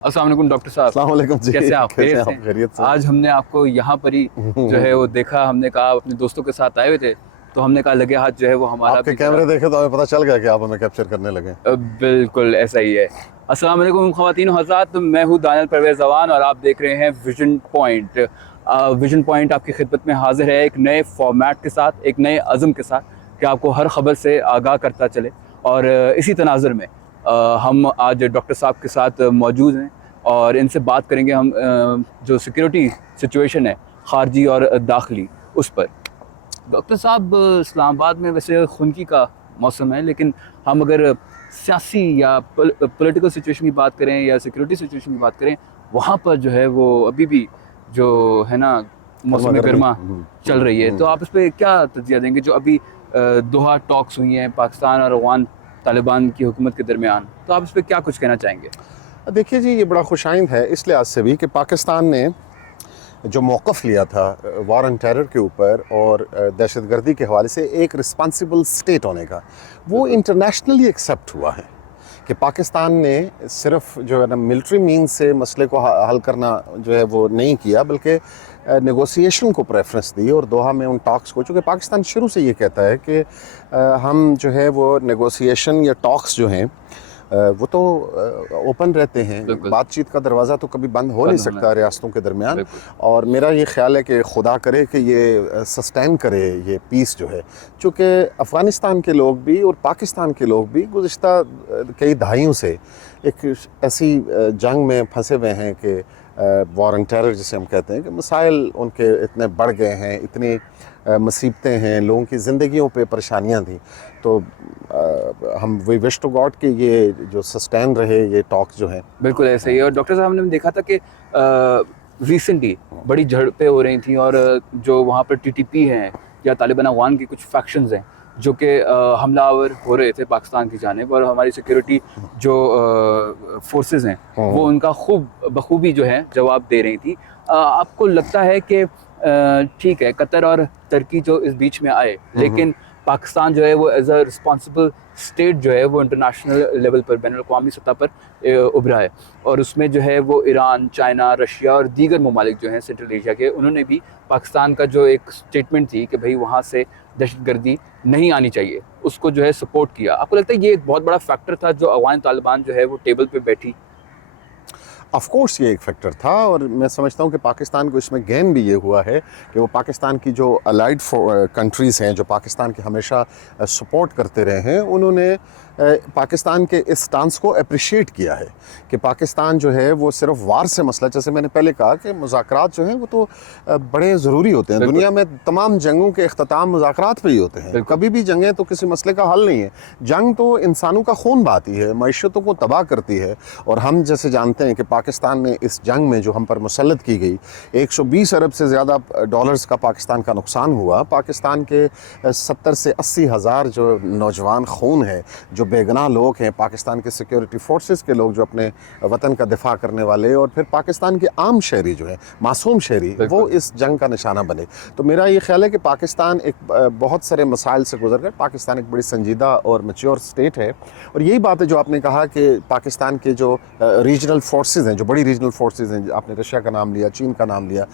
अस्सलाम वालेकुम डॉक्टर साहब। अस्सलाम वालेकुम जी। कैसे आप? खैरियत से? आज हमने आपको यहाँ पर ही जो है वो देखा, हमने कहा अपने दोस्तों के साथ आए हुए थे तो हमने कहा लगे हाथ जो है वो हमारा आपके भी कैमरे देखे तो हमें पता चल गया कि आप हमें कैप्चर करने लगे। बिल्कुल ऐसा ही है। अस्सलाम वालेकुम ख़वातीन व हज़रात, मैं हूँ दानियल परवेज़ जवान और आप देख रहे हैं विजन पॉइंट। विजन पॉइंट आपकी खिदमत में हाजिर है एक नए फॉर्मेट के साथ, एक नए अज़म के साथ कि आपको हर ख़बर से आगाह करता चले। और इसी तनाज़ुर में हम आज डॉक्टर साहब के साथ मौजूद हैं और इनसे बात करेंगे हम जो सिक्योरिटी सिचुएशन है ख़ारजी और दाखिली उस पर। डॉक्टर साहब, इस्लामाबाद में वैसे खुनकी का मौसम है, लेकिन हम अगर सियासी या पॉलिटिकल सिचुएशन की बात करें या सिक्योरिटी सिचुएशन की बात करें, वहाँ पर जो है वो अभी भी जो है ना मौसम गर्मा चल रही है। तो आप इस पर क्या तज्जिया देंगे जो अभी दोहा टॉक्स हुई हैं पाकिस्तान और अफगान तालिबान की हुकूमत के दरमियान, तो आप इस पर क्या कुछ कहना चाहेंगे? देखिए जी, ये बड़ा खुशाइंद है इस लिहाज से भी कि पाकिस्तान ने जो मौक़िफ़ लिया था वार ऑन टेरर के ऊपर और दहशतगर्दी के हवाले से एक रिस्पॉन्सिबल स्टेट होने का, वो इंटरनेशनली एक्सेप्ट हुआ है कि पाकिस्तान ने सिर्फ जो है ना मिलिट्री मीन्स से मसले को हल करना जो है वो नहीं किया, बल्कि नेगोशिएशन को प्रेफरेंस दी और दोहा में उन टॉक्स को, चूँकि पाकिस्तान शुरू से ये कहता है कि हम जो है वो नेगोशिएशन या टॉक्स जो हैं वो तो ओपन रहते हैं, बातचीत का दरवाज़ा तो कभी बंद हो नहीं सकता रियासतों के दरमियान। और मेरा ये ख्याल है कि खुदा करे कि ये सस्टेन करे ये पीस जो है, चूँकि अफ़गानिस्तान के लोग भी और पाकिस्तान के लोग भी गुज़िश्ता कई दहाइयों से एक ऐसी जंग में फंसे हुए हैं कि वार ऑन टेरर जिसे हम कहते हैं कि मसाइल उनके इतने बढ़ गए हैं, इतनी मुसीबतें हैं, लोगों की ज़िंदगियों पे परेशानियां थी। तो हम वी विश टू गॉड कि ये जो सस्टेन रहे ये टॉक्स जो हैं। बिल्कुल ऐसे ही। और डॉक्टर साहब, हमने देखा था कि रिसेंटली बड़ी झड़पें हो रही थी और जो वहाँ पर टीटीपी हैं या तालिबान अफगान की कुछ फैक्शंस हैं जो कि हमलावर हो रहे थे पाकिस्तान की जानिब, और हमारी सिक्योरिटी जो फोर्सेस हैं वो उनका बखूबी जो है जवाब दे रही थी। आपको लगता है कि ठीक है कतर और तुर्की जो इस बीच में आए, लेकिन पाकिस्तान जो है वो एज अ रिस्पॉन्सिबल स्टेट जो है वो इंटरनेशनल लेवल पर, बैन अवी सतह पर उभरा है, और उसमें जो है वो ईरान, चाइना, रशिया और दीगर ममालिक जो हैं सेंट्रल एशिया के, उन्होंने भी पाकिस्तान का जो एक स्टेटमेंट थी कि भाई वहाँ से दहशतगर्दी नहीं आनी चाहिए, उसको जो है सपोर्ट किया। आपको लगता है ये एक बहुत बड़ा फैक्टर था जो अफगान तालिबान जो है वो टेबल पे बैठी? ऑफ कोर्स ये एक फैक्टर था, और मैं समझता हूँ कि पाकिस्तान को इसमें गेन भी ये हुआ है कि वो पाकिस्तान की जो अलाइड कंट्रीज़ हैं जो पाकिस्तान के हमेशा सपोर्ट करते रहे हैं, उन्होंने पाकिस्तान के इस स्टांस को अप्रिशिएट किया है कि पाकिस्तान जो है वो सिर्फ वार से मसला, जैसे मैंने पहले कहा कि मुज़ाकरात जो हैं वो तो बड़े ज़रूरी होते हैं। दुनिया में तमाम जंगों के इख्तिताम मुज़ाकरात पे ही होते हैं। कभी भी जंगें तो किसी मसले का हल नहीं है, जंग तो इंसानों का खून बहाती है, मईशतों को तबाह करती है। और हम जैसे जानते हैं कि पाकिस्तान ने इस जंग में जो हम पर मुसल्लत की गई 120 अरब से ज़्यादा डॉलर्स का पाकिस्तान का नुकसान हुआ। पाकिस्तान के 70 से 80 हज़ार जो नौजवान खून है, जो बेगुनाह लोग हैं, पाकिस्तान के सिक्योरिटी फोर्सेस के लोग जो अपने वतन का दिफा करने वाले, और फिर पाकिस्तान के आम शहरी जो है, मासूम शहरी, वो इस जंग का निशाना बने। तो मेरा ये ख्याल है कि पाकिस्तान एक बहुत सारे मसाइल से गुजर कर, पाकिस्तान एक बड़ी संजीदा और मैच्योर स्टेट है। और यही बात है जो आपने कहा कि पाकिस्तान के जो रीजनल फोर्सेस हैं, जो बड़ी रीजनल फोर्सेस हैं, आपने रशिया का नाम लिया, चीन का नाम लिया,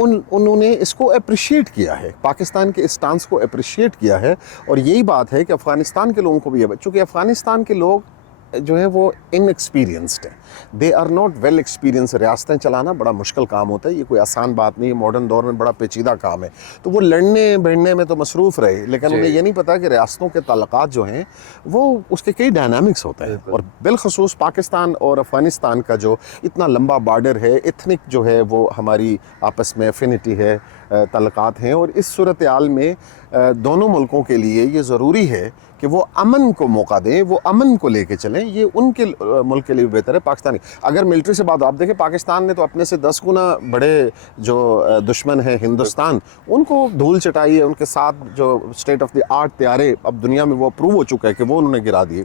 उन्होंने इसको अप्रिशिएट किया है, पाकिस्तान के स्टांस को अप्रिशिएट किया है। और यही बात है कि अफ़गानिस्तान के लोगों को भी, चूँकि अफ़गानिस्तान के लोग जो है वो इनएक्सपीरियंस्ड है, they are not well experience. रियासतें चलाना बड़ा मुश्किल काम होता है, ये कोई आसान बात नहीं है, मॉडर्न दौर में बड़ा पेचीदा काम है। तो वो लड़ने भिड़ने में तो मसरूफ़ रहे, लेकिन उन्हें ये नहीं पता कि रियासतों के ताल्लुकात जो हैं वो उसके कई डायनामिक्स होते हैं। और बिलखसूस पाकिस्तान और अफ़गानिस्तान का जो इतना लंबा बॉर्डर है, इथनिक जो है वो हमारी आपस में एफिनिटी है, ताल्लुकात हैं, और इस सूरत हाल में दोनों मुल्कों के लिए ये ज़रूरी है कि वो अमन को मौका दें, वो अमन को लेके चलें। ये उनके मुल्क के लिए बेहतर है। पाकिस्तानी अगर मिलिट्री से बात, आप देखें पाकिस्तान ने तो अपने से 10 गुना बड़े जो दुश्मन है हिंदुस्तान, उनको धूल चटाई है, उनके साथ जो स्टेट ऑफ द आर्ट तैयारे अब दुनिया में वो अप्रूव हो चुका है कि वो उन्होंने गिरा दिए।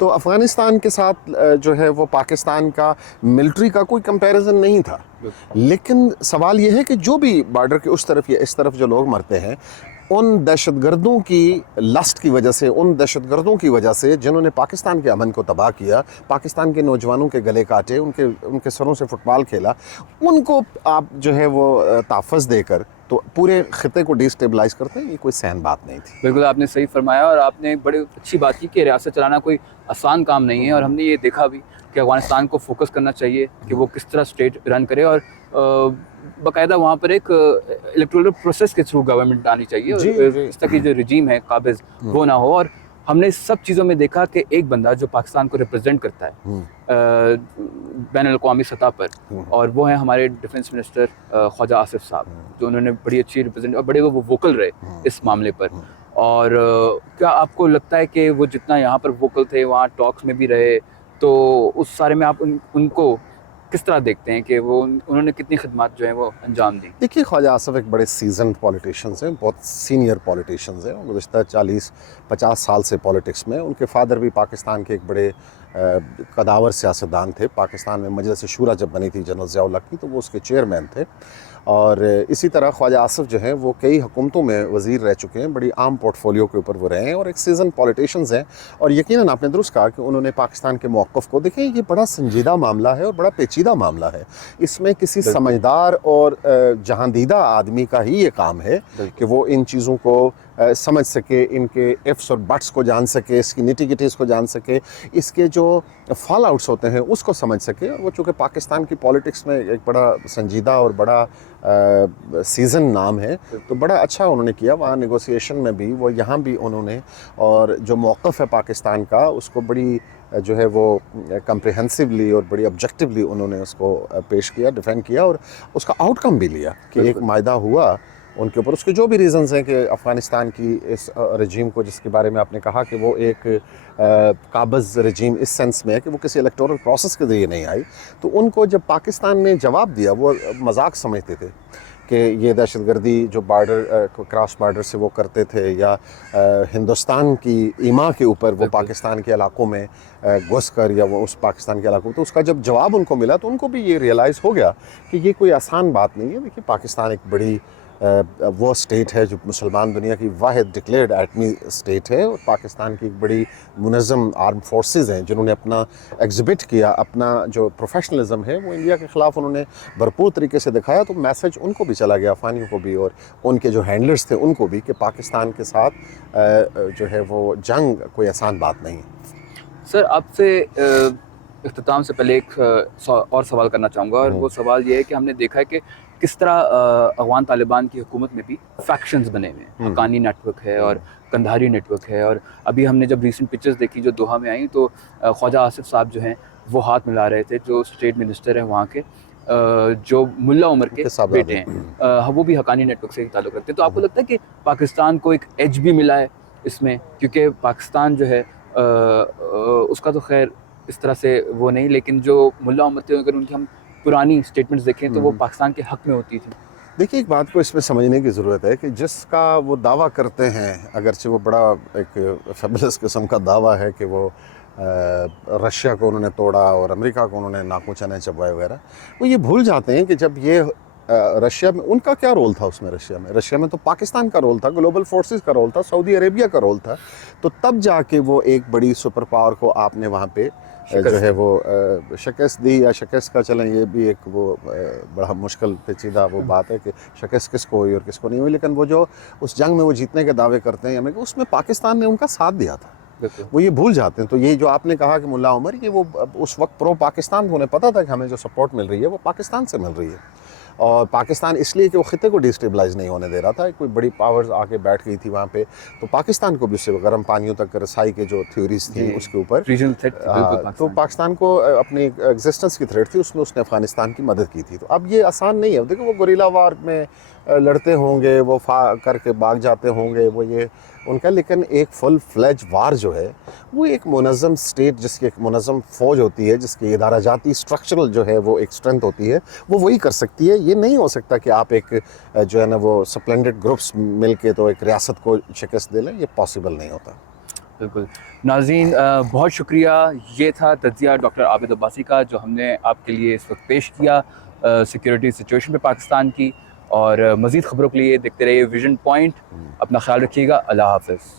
तो अफ़गानिस्तान के साथ जो है वो पाकिस्तान का मिलिट्री का कोई कंपैरिजन नहीं था, लेकिन सवाल ये है कि जो भी बॉर्डर के उस तरफ या इस तरफ जो लोग मरते हैं, उन दहशतगर्दों की लस्ट की वजह से, उन दहशतगर्दों की वजह से जिन्होंने पाकिस्तान के अमन को तबाह किया, पाकिस्तान के नौजवानों के गले काटे, उनके सरों से फुटबॉल खेला, उनको आप जो है वो तहफ़्फ़ुज़ देकर तो पूरे खिते को डिस्टेबलाइज़ करते हैं, ये कोई सहन बात नहीं थी। बिल्कुल आपने सही फरमाया और आपने बड़ी अच्छी बात की कि रियासत चलाना कोई आसान काम नहीं है और हमने ये देखा भी कि अफ़गानिस्तान को फोकस करना चाहिए कि वो किस तरह स्टेट रन करे और बाकायदा वहाँ पर एक इलेक्टोरल प्रोसेस के थ्रू गवर्नमेंट आनी चाहिए और इस तरह की जो रजीम है काबिज वो ना हो। और हमने सब चीज़ों में देखा कि एक बंदा जो पाकिस्तान को रिप्रेजेंट करता है बैन अल-अक़वामी सतह पर और वो हैं हमारे डिफेंस मिनिस्टर ख्वाजा आसिफ साहब, जो उन्होंने बड़ी अच्छी रिप्रेजेंट और बड़े वो वोकल रहे इस मामले पर। और क्या आपको लगता है कि वो जितना यहाँ पर वोकल थे वहाँ टॉक्स में भी रहे, तो उस सारे में आप उनको किस तरह देखते हैं कि वो उन्होंने कितनी खिदमत जो है वो अंजाम दी? देखिए, ख्वाजा आसिफ एक बड़े सीजन्ड पॉलिटिशियंस हैं, बहुत सीनियर पॉलिटिशियंस हैं, गुज़श्ता 40-50 साल से पॉलिटिक्स में। उनके फादर भी पाकिस्तान के एक बड़े कदावर सियासतदान थे। पाकिस्तान में मजलिस शूरा जब बनी थी जनरल ज़िया उल हक़ की, तो वो उसके चेयरमैन थे। और इसी तरह ख्वाजा आसिफ जो हैं वो कई हुकूमतों में वज़ीर रह चुके हैं, बड़ी आम पोर्टफोलियो के ऊपर वो रहे हैं और एक सीजन पॉलिटिशियंस हैं। और यकीनन आपने दुरुस्त कहा कि उन्होंने पाकिस्तान के मौक़िफ़ को, देखें ये बड़ा संजीदा मामला है और बड़ा पेचीदा मामला है। इसमें किसी समझदार और जहांदीदा आदमी का ही ये काम है कि वो इन चीज़ों को समझ सके, इनके इफ्स और बट्स को जान सके, इसकी निटिगिटीज़ को जान सके, इसके जो फॉल आउट्स होते हैं उसको समझ सके। और वो चूँकि पाकिस्तान की पॉलिटिक्स में एक बड़ा संजीदा और बड़ा सीज़न नाम है, तो बड़ा अच्छा उन्होंने किया वहाँ नेगोशिएशन में भी, वो यहाँ भी उन्होंने, और जो मौक़िफ़ है पाकिस्तान का उसको बड़ी जो है वो कम्प्रिहेंसिवली और बड़ी ऑब्जेक्टिवली उन्होंने उसको पेश किया, डिफेंड किया और उसका आउटकम भी लिया कि एक मायदा हुआ उनके ऊपर। उसके जो भी रीज़न्स हैं कि अफ़गानिस्तान की इस रजीम को, जिसके बारे में आपने कहा कि वो एक काबिज़ रजीम इस सेंस में है कि वो किसी इलेक्टोरल प्रोसेस के ज़रिए नहीं आई, तो उनको जब पाकिस्तान ने जवाब दिया वो मजाक समझते थे कि ये दहशतगर्दी जो बार्डर क्रॉस बार्डर से वो करते थे, या हिंदुस्तान की ईमा के ऊपर वो पाकिस्तान के इलाकों में घुस कर, या वो उस पाकिस्तान के इलाकों, तो उसका जब जवाब उनको मिला तो उनको भी ये रियलाइज़ हो गया कि ये कोई आसान बात नहीं है। देखिए, पाकिस्तान एक बड़ी वो स्टेट है जो मुसलमान दुनिया की वाहिद डिक्लेयर्ड एटमी स्टेट है, और पाकिस्तान की एक बड़ी मुनज़्ज़म आर्म फोर्सेस हैं जिन्होंने अपना एग्जिबिट किया, अपना जो प्रोफेशनलिज्म है वो इंडिया के ख़िलाफ़ उन्होंने भरपूर तरीके से दिखाया। तो मैसेज उनको भी चला गया, अफ़गानियों को भी और उनके जो हैंडलर्स थे उनको भी, कि पाकिस्तान के साथ जो है वो जंग कोई आसान बात नहीं है। सर, आपसे इख्तिताम से पहले एक और सवाल करना चाहूँगा, और वो सवाल ये है कि हमने देखा है कि किस तरह अफ़गान तालिबान की हुकूमत में भी फैक्शंस बने हुए हैं। हक्कानी नेटवर्क है और कंधारी नेटवर्क है, और अभी हमने जब रीसेंट पिक्चर्स देखी जो दोहा में आई, तो ख्वाजा आसिफ साहब जो हैं वो हाथ मिला रहे थे, जो स्टेट मिनिस्टर हैं वहाँ के, जो मुल्ला उमर के बेटे हैं, वो भी हक्कानी नेटवर्क से ही ताल्लुक़ रखते हैं। तो आपको लगता है कि पाकिस्तान को एक एज भी मिला है इसमें, क्योंकि पाकिस्तान जो है उसका तो खैर इस तरह से वो नहीं, लेकिन जो मुल्ला उमर थे अगर उनकी हम पुरानी स्टेटमेंट्स देखें तो वो पाकिस्तान के हक़ में होती थी। देखिए, एक बात को इसमें समझने की ज़रूरत है कि जिसका वो दावा करते हैं, अगरचे वो बड़ा एक फेबुलस किस्म का दावा है कि वो रशिया को उन्होंने तोड़ा और अमेरिका को उन्होंने नाकों चने चबवाए वगैरह, वो ये भूल जाते हैं कि जब ये रशिया में उनका क्या रोल था उसमें, रशिया में तो पाकिस्तान का रोल था, ग्लोबल फोर्सेस का रोल था, सऊदी अरेबिया का रोल था। तो तब जाके वो एक बड़ी सुपर पावर को आपने वहाँ पे जो है वो शिकस्त दी, या शिकस्त का चलें ये भी एक वो बड़ा मुश्किल पेचीदा वो बात है कि शिकस्त किसको हुई और किसको नहीं हुई, लेकिन वो जो उस जंग में वो जीतने के दावे करते हैं अमेरिका, उसमें पाकिस्तान ने उनका साथ दिया था, वो ये भूल जाते हैं। तो ये जो आपने कहा कि मुल्ला उमर, ये वो उस वक्त प्रो पाकिस्तान, उन्हें पता था कि हमें जो सपोर्ट मिल रही है वो पाकिस्तान से मिल रही है, और पाकिस्तान इसलिए कि वो खिते को डिस्टेबलाइज नहीं होने दे रहा था, कोई बड़ी पावर्स आके बैठ गई थी वहाँ पे, तो पाकिस्तान को भी उससे गर्म पानियों तक रसाई के जो थ्योरीज थी उसके ऊपर रीजनल थ्रेट, तो पाकिस्तान को अपनी एग्जिस्टेंस की थ्रेट थी, उसमें उसने अफगानिस्तान की मदद की थी। तो अब ये आसान नहीं है, देखो वो गुरिल्ला वार में लड़ते होंगे, वो करके भाग जाते होंगे, वो ये उनका, लेकिन एक फुल फ्लेज वार जो है वो एक मुनज़्ज़म स्टेट, जिसकी एक मुनज़्ज़म फ़ौज होती है, जिसकी इदारा जाती स्ट्रक्चरल जो है वो एक स्ट्रेंथ होती है, वो वही कर सकती है। ये नहीं हो सकता कि आप एक जो है ना वो स्प्लेंडेड ग्रुप्स मिल के तो एक रियासत को शिकस्त दे लें, ये पॉसिबल नहीं होता। बिल्कुल। नाज़रीन, बहुत शुक्रिया। ये था तज़किया डॉक्टर आबिद अब्बासी का, जो हमने आपके लिए इस वक्त पेश किया सिक्योरिटी सिचुएशन पे पाकिस्तान की, اور مزید خبروں کے لیے دیکھتے رہیے ویژن پوائنٹ. اپنا خیال رکھیے گا. اللہ حافظ.